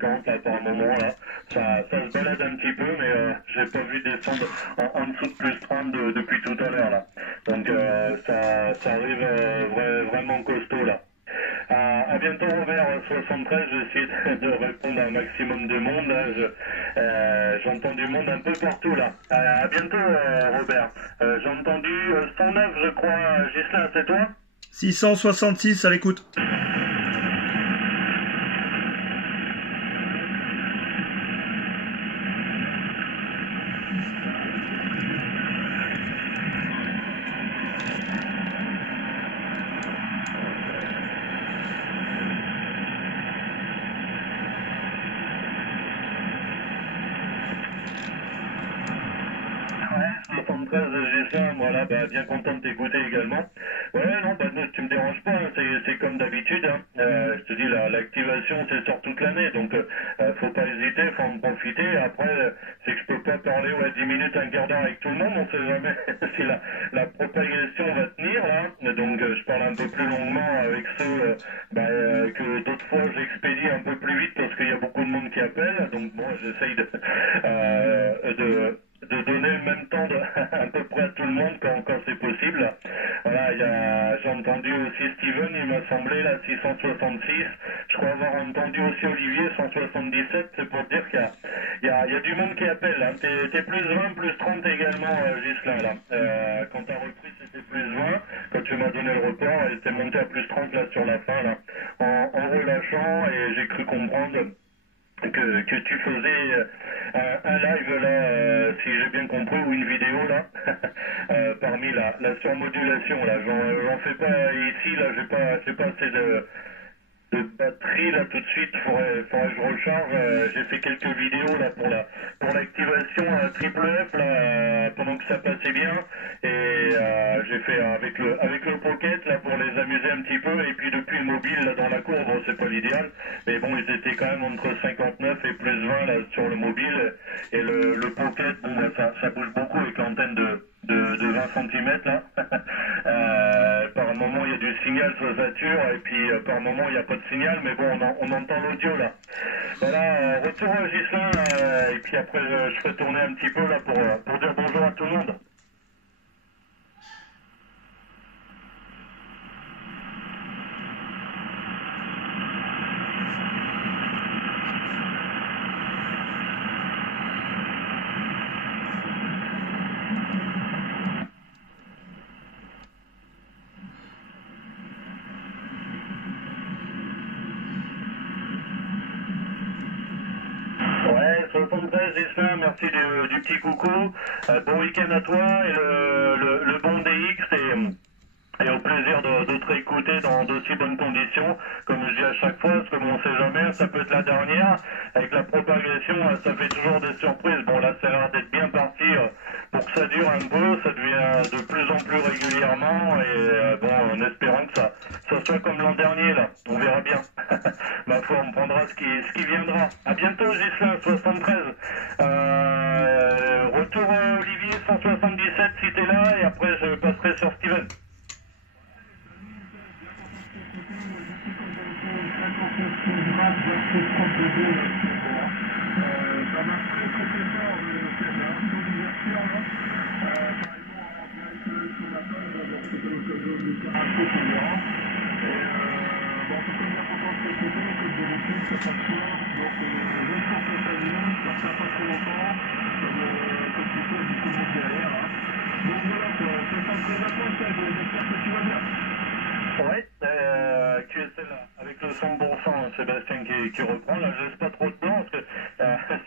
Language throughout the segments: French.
50 là par moment là. Ça se balade un petit peu, mais j'ai pas vu descendre en dessous de plus 30 depuis tout à l'heure là. Donc ça arrive vraiment costaud là. À bientôt Robert, 73, j'ai essayé de répondre à un maximum de monde, j'entends du monde un peu partout là. À bientôt Robert, j'ai entendu 109 je crois, Ghislain, c'est toi? 666 à l'écoute. Voilà, bah, bien content de t'écouter également. Ouais, non, bah, tu me déranges pas, hein, c'est comme d'habitude. Hein. Je te dis, l'activation, c'est sur toute l'année, donc faut pas hésiter, faut en profiter. Après, c'est que je peux pas parler 10 minutes, un quart d'heure avec tout le monde, on sait jamais si la propagation va tenir, là. Donc, je parle un peu plus longuement avec ceux que d'autres fois j'expédie un peu plus vite parce qu'il y a beaucoup de monde qui appelle. Donc, bon, j'essaye de donner le même temps à peu près à tout le monde quand c'est possible. Voilà, j'ai entendu aussi Steven, il m'a semblé là 666. Je crois avoir entendu aussi Olivier 177. C'est pour dire qu'il y a du monde qui appelle. Hein. T'es plus 20, plus 30 également, Ghislain là. Quand t'as repris c'était plus 20. Quand tu m'as donné le report, et t'es monté à plus 30 là sur la fin là, en relâchant, et j'ai cru comprendre que tu faisais un live là, si j'ai bien compris, ou une vidéo là, parmi la surmodulation là. J'en fais pas ici là, j'ai pas assez de batterie là tout de suite, faudrait que je recharge. J'ai fait quelques vidéos là pour l'activation triple F là, pendant que ça passait bien, et j'ai fait avec le Pocket là pour les amuser un petit peu, et puis depuis le mobile là dans la cour, bon c'est pas l'idéal, mais bon ils étaient quand même entre 59 et plus 20 là sur le mobile, et le Pocket, bon ça bouge beaucoup avec l'antenne de 20 cm là. Par moment il y a du signal, ça sature, et puis par moment il n'y a pas de signal, mais bon on entend l'audio là. Voilà, retour à Ghislain, et puis après je fais tourner un petit peu là pour dire bonjour à tout le monde. Ouais, 73 Ghislain, merci du petit coucou. Bon week-end à toi, et le bon DX, et au plaisir de te réécouter dans d'aussi bonnes conditions, comme je dis à chaque fois, parce que bon, on sait jamais, ça peut être la dernière. Avec la propagation, ça fait toujours des surprises. Bon, là, ça a l'air d'être bien parti pour que ça dure un peu, ça devient de plus en plus régulièrement, et bon, en espérant que ça soit comme l'an dernier, là. On verra bien. Ma foi, on prendra ce qui viendra. À bientôt, Ghislain, 73. Retour Olivier, 177, si t'es là, et après je passerai sur Steven. Ouais, QSL avec le son de bon sang, Sébastien qui reprend, là je laisse pas trop dedans, parce que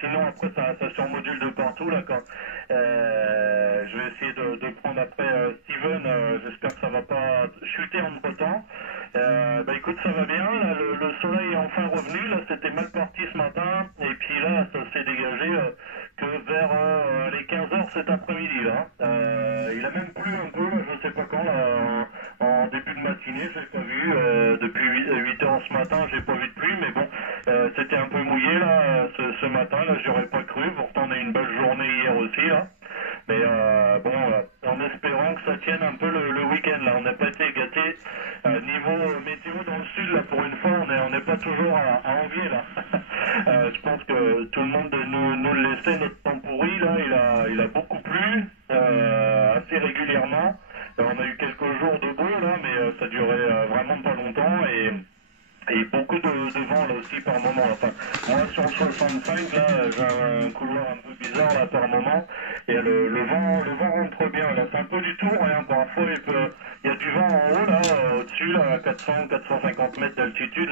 sinon après ça surmodule de partout là quand je vais essayer de prendre après Steven, j'espère que ça va pas chuter entre temps. Bah écoute, ça va bien, là, le soleil est enfin revenu, là c'était mal parti ce matin, et puis là ça s'est dégagé que vers les 15h cet après-midi là. Il a même plu un peu, là, je sais pas quand, là, en début de matinée, j'ai pas vu, depuis 8h ce matin, j'ai pas vu de pluie, mais bon, c'était un peu mouillé là, ce matin, là j'aurais pas cru, pourtant on a eu une belle journée hier aussi là. Mais bon, en espérant que ça tienne un peu le week-end là, on n'a pas été gâtés niveau météo dans le sud là, pour une fois on n'est pas toujours à envier là. Je pense que tout le monde nous le laissait, notre temps pourri, là, il a beaucoup plu, assez régulièrement. On a eu quelques jours de beau, là, mais ça durait vraiment pas longtemps, et beaucoup de vent là aussi par moment. Enfin, moi sur le 65 là, j'ai un couloir un peu bizarre là par moment, et le vent rentre bien là. C'est un peu du tout, hein. Parfois il y a du vent en haut là, au-dessus là, à 400-450 mètres d'altitude,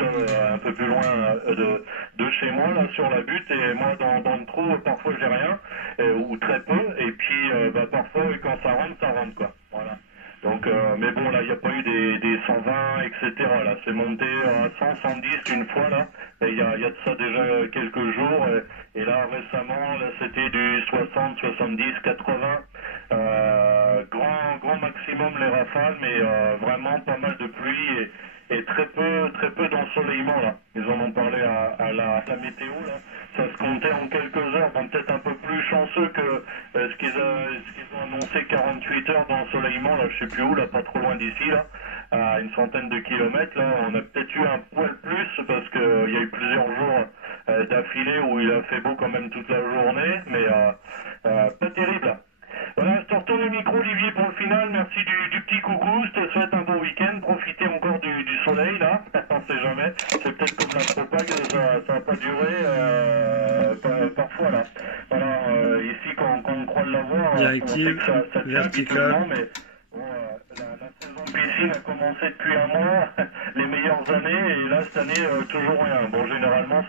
un peu plus loin de chez moi là sur la butte, et moi dans le trou parfois j'ai rien, ou très peu, et puis parfois quand ça rentre quoi. Voilà. Donc, mais bon, là, il n'y a pas eu des 120, etc. Là, c'est monté à 100, 110 une fois, là. Il y a de ça déjà quelques jours. Et là, récemment, là, c'était du 60, 70, 80. Grand maximum les rafales, mais vraiment pas mal de pluie et très peu d'ensoleillement, là. Ils en ont parlé à la météo, là. Ça se comptait en quelques heures, donc peut-être un peu plus chanceux que ce qu'ils ont annoncé 48 heures d'ensoleillement, là, je sais plus où, là, pas trop loin d'ici, là, à une centaine de kilomètres, là. On a peut-être eu un poil plus, parce qu'il y a eu plusieurs jours d'affilée où il a fait beau quand même toute la journée, mais pas terrible, là. Voilà, je te retourne le micro, Olivier, pour le final. Merci du petit coucou. Je te souhaite un bon week-end. Profitez encore du soleil, là. On sait jamais. C'est peut-être comme la propague, ça va pas durer parfois, là. Voilà, ici, quand on croit l'avoir, on sait que ça tient habituellement, mais bon, la saison piscine a commencé depuis un mois, les meilleures années, et là, cette année, toujours rien. Bon, généralement,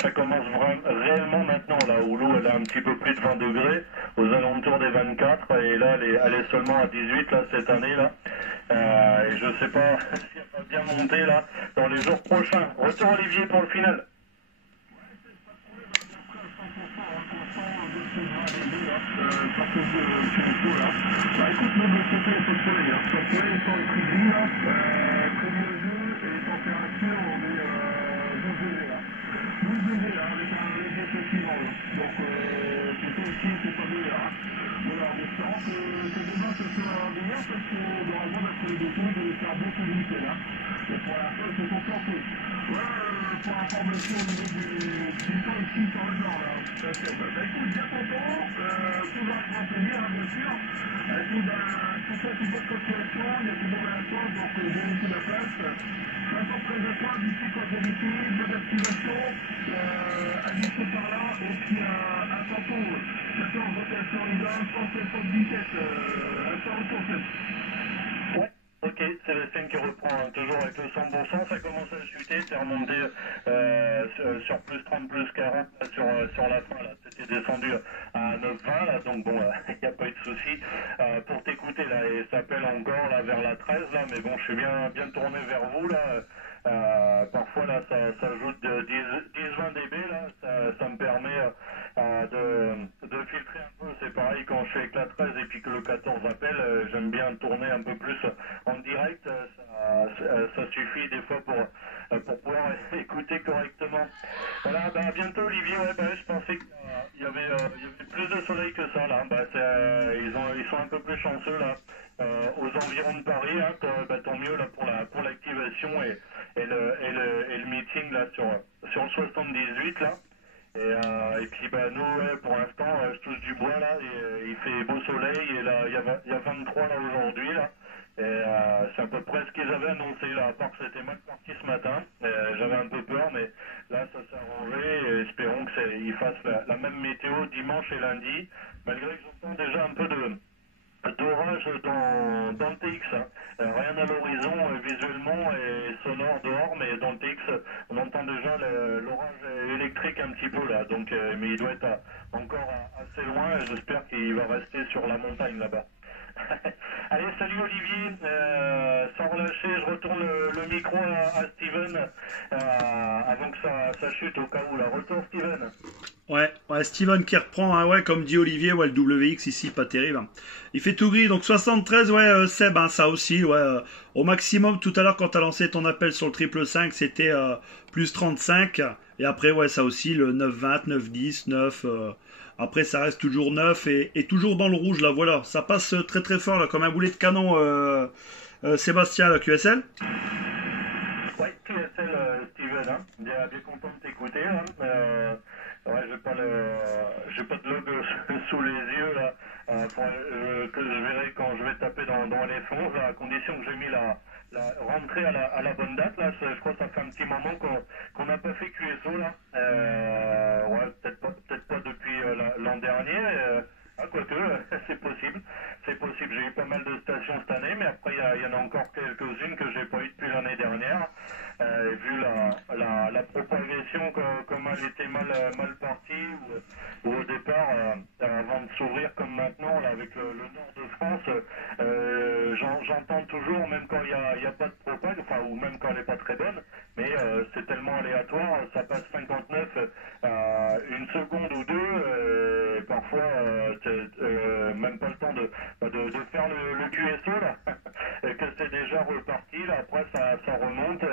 ça commence réellement maintenant, là, où l'eau, elle a un petit peu plus de 20 degrés, aux alentours des 24, et là, elle est seulement à 18, là, cette année, là. Et je sais pas si elle va bien monter, là, dans les jours prochains. Retour, Olivier, pour le final. Écoute, nous, de notre côté, il y a pas de soleil. Pas de soleil, sans les prix de vie, là. Très nuageux, et les températures, on est 12 degrés, là. 12 degrés, là, avec un léger sentiment, là. Donc, c'est tout aussi, c'est pas meilleur, hein. Voilà, en espérant que demain, ce soit meilleur, parce que, normalement, d'après les documents, je vais faire beaucoup de week-end, hein. Et pour la fin, c'est concentré. Voilà, pour information au niveau du temps ici, sur le nord, là. Écoute, bien content, toujours avec grand plaisir, hein, bien sûr. Écoute, tout ça, c'est votre continuation, il y a toujours la chance, donc j'ai laissé la place. Maintenant, près de toi, d'ici, quand d'habitude, bonne activation, à glisser par là, et puis à tantôt, 14 rotations Riva, 177, à ton retour, Ouais. Ok, c'est le scène qui reprend toujours avec le 100%, ça commence à chuter, c'est remonté sur plus 30, plus 40 là, sur la fin, là, c'était descendu à 9,20 là, donc bon, il n'y a pas eu de souci pour t'écouter là, et ça appelle encore là vers la 13 là, mais bon, je suis bien tourné vers vous là, parfois là ça ajoute de 10-20 dB là, ça me permet de filtrer un peu, c'est pareil quand je suis avec la 13 et puis que le 14 appelle, j'aime bien tourner un peu plus en direct, ça suffit des fois pour pouvoir écouter correctement. Voilà, à bientôt Olivier, ouais, je pensais qu'il y avait plus de soleil que ça là, ils sont un peu plus chanceux là, aux environs de Paris, hein, tant mieux là pour l'activation et le meeting là sur le 78 là. Et puis nous, pour l'instant, je touche du bois là, et il fait beau soleil, et là il y a 23 là aujourd'hui là. Et c'est à peu près ce qu'ils avaient annoncé là, à part que c'était mal parti ce matin. J'avais un peu peur, mais là ça s'est arrangé, et espérons qu'ils fassent la même météo dimanche et lundi, malgré que j'entends déjà un peu d'orage dans le TX, hein. Rien à l'horizon visuellement et sonore dehors, mais dans le TX on entend déjà l'orage électrique un petit peu là, donc mais il doit être encore assez loin, et j'espère qu'il va rester sur la montagne là-bas. Allez, salut Olivier, sans relâcher, je retourne le micro à Steven avant que ça chute au cas où. Là, retour Steven. Ouais, Steven qui reprend, hein, ouais, comme dit Olivier, ouais, le WX ici, pas terrible. Hein. Il fait tout gris, donc 73, ouais, Seb, hein, ça aussi, ouais, au maximum, tout à l'heure, quand tu as lancé ton appel sur le 555, c'était plus 35, et après, ouais, ça aussi, le 9,20, 9,10, 9... Après, ça reste toujours 9 et toujours dans le rouge, là, voilà. Ça passe très très fort, là, comme un boulet de canon, Sébastien, la QSL. Ouais, QSL, Steven. Steven, hein. Bien content de t'écouter, hein. Ouais, j'ai pas de log sous les yeux, là, que je verrai quand je vais taper dans les fonds, là, à condition que j'ai mis rentrée à la bonne date, là. Je crois que ça fait un petit moment qu'on n'a pas fait QSO, là. Ouais, peut-être pas depuis l'an dernier, quoique, c'est possible. C'est possible. J'ai eu pas mal de stations cette année, mais après, il y en a encore quelques-unes que j'ai pas eu depuis l'année dernière. Vu la propagation, comme elle était mal partie, ou au départ, avant de s'ouvrir comme maintenant, là, avec le nord de France, j'entends toujours, même quand il y a pas de propag, enfin, ou même quand elle est pas très bonne, mais c'est tellement aléatoire, ça passe 59 une seconde ou deux, et parfois même pas le temps de faire le QSO là, et que c'est déjà reparti là, après ça remonte,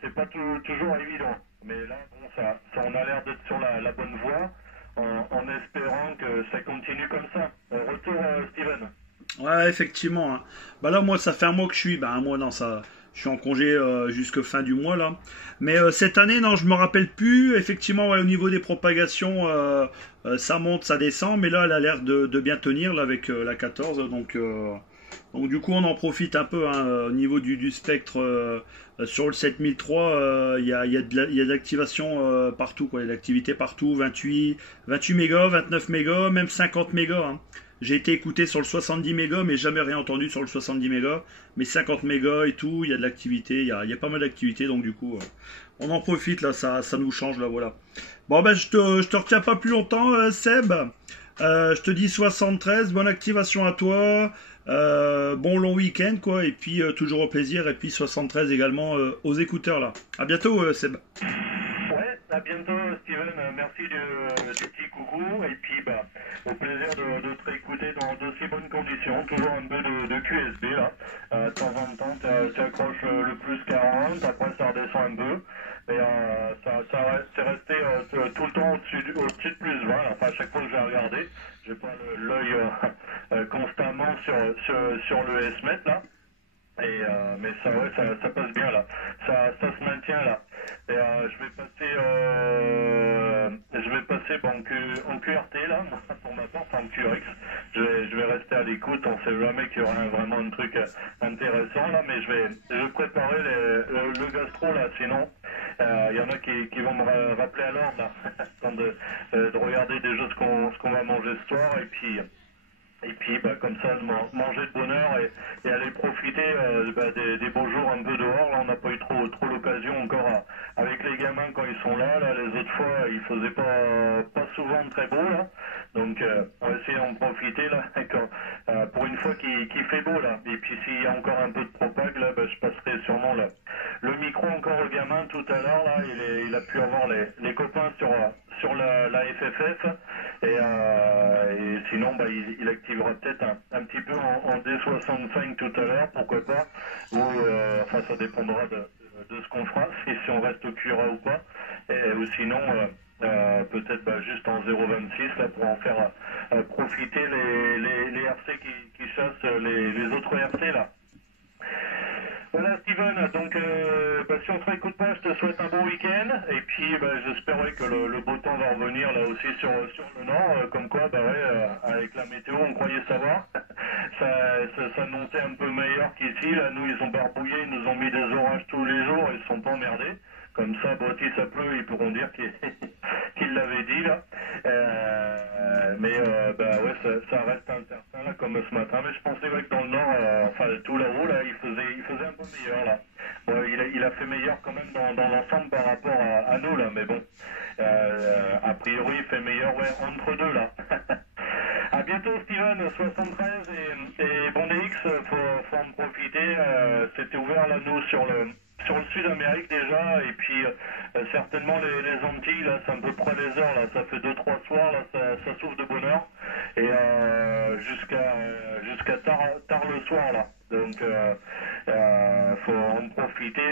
c'est pas toujours évident, mais là bon, ça on a l'air d'être sur la bonne voie, en espérant que ça continue comme ça. Retour Steven. Ouais, effectivement, hein. Bah là, moi, ça fait un mois que je suis. Bah, un mois, non, ça. Je suis en congé jusque fin du mois, là. Mais cette année, non, je me rappelle plus. Effectivement, ouais, au niveau des propagations, ça monte, ça descend. Mais là, elle a l'air de bien tenir, là, avec la 14. Donc, du coup, on en profite un peu, hein, au niveau du spectre. Sur le 7003, il y a de l'activation partout, quoi. Il y a de l'activité partout. 28 mégas, 29 mégas, même 50 mégas, hein. J'ai été écouté sur le 70 mégas, mais jamais rien entendu sur le 70 mégas. Mais 50 mégas et tout, il y a de l'activité, il y a pas mal d'activité, donc du coup, on en profite, là, ça nous change, là, voilà. Bon, ben, je te retiens pas plus longtemps, Seb. Je te dis 73, bonne activation à toi. Bon long week-end, quoi, et puis toujours au plaisir, et puis 73 également aux écouteurs, là. À bientôt, Seb. Ouais, à bientôt Steven, merci du petit coucou, et puis bah, au plaisir de te réécouter dans d'aussi bonnes conditions, toujours un peu de QSB là, de temps en temps tu accroches le plus 40, après ça redescend un peu, et c'est resté tout le temps au-dessus de plus 20, là. Enfin à chaque fois que j'ai regardé, j'ai pas l'œil constamment sur le S-MET là. Mais ça, ouais, ça passe bien là, ça se maintient là. Et je vais passer bon, en QRT là, pour ma part, en QRX. Je vais rester à l'écoute, on sait jamais qu'il y aura vraiment un truc intéressant là, mais je vais préparer le gastro là, sinon il y en a qui vont me rappeler à l'ordre là, temps de regarder déjà ce qu'on va manger ce soir, et puis bah, comme ça, manger de bonheur et aller profiter des beaux jours un peu dehors. Là, on n'a pas eu trop l'occasion encore avec les gamins quand ils sont là. Les autres fois, il faisait pas souvent très beau là. Donc, on va essayer d'en profiter là, pour une fois qu'il fait beau là. Et puis, s'il y a encore un peu de propag là, bah, je passerai sûrement le micro encore au gamin tout à l'heure là. Il a pu avoir les copains sur la FFF, et sinon bah, il activera peut-être un petit peu en D65 tout à l'heure, pourquoi pas, ou enfin ça dépendra de ce qu'on fera, si on reste au Cura ou pas, ou sinon peut-être bah, juste en 0,26 là, pour en faire profiter les RC qui chassent les autres RC là. Voilà Steven, donc bah, si on se réécoute pas, je te souhaite un bon week-end, et puis bah, j'espérais que le beau temps va revenir là aussi sur le nord, comme quoi bah ouais, avec la météo on croyait savoir, ça s'annonçait un peu meilleur qu'ici, là nous ils ont barbouillé, ils nous ont mis des orages tous les jours, ils se sont pas emmerdés. Comme ça, bon, si ça pleut, ils pourront dire qu'ils l'avaient dit, là. Mais bah ouais, ça reste incertain, là, comme ce matin. Mais je pensais ouais, que dans le nord, enfin, tout là-haut, là, il faisait un peu meilleur, là. Bon, il a fait meilleur quand même dans l'ensemble par rapport à nous, là. Mais bon, a priori, il fait meilleur, ouais, entre deux, là. À bientôt, Steven, 73 et bon DX, faut en profiter. C'était ouvert, là, nous, sur le Sud-Amérique déjà, et puis certainement les Antilles, là c'est à peu près les heures, là ça fait 2-3 soirs, là ça souffle de bonne heure, et jusqu'à tard le soir là, donc faut en profiter,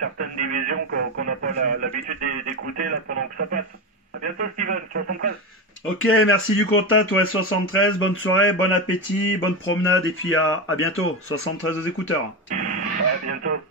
certaines divisions qu'on n'a pas l'habitude d'écouter là pendant que ça passe. À bientôt Steven, 73. Ok, merci du contact, ouais, 73, bonne soirée, bon appétit, bonne promenade, et puis à bientôt, 73 aux écouteurs. À bientôt.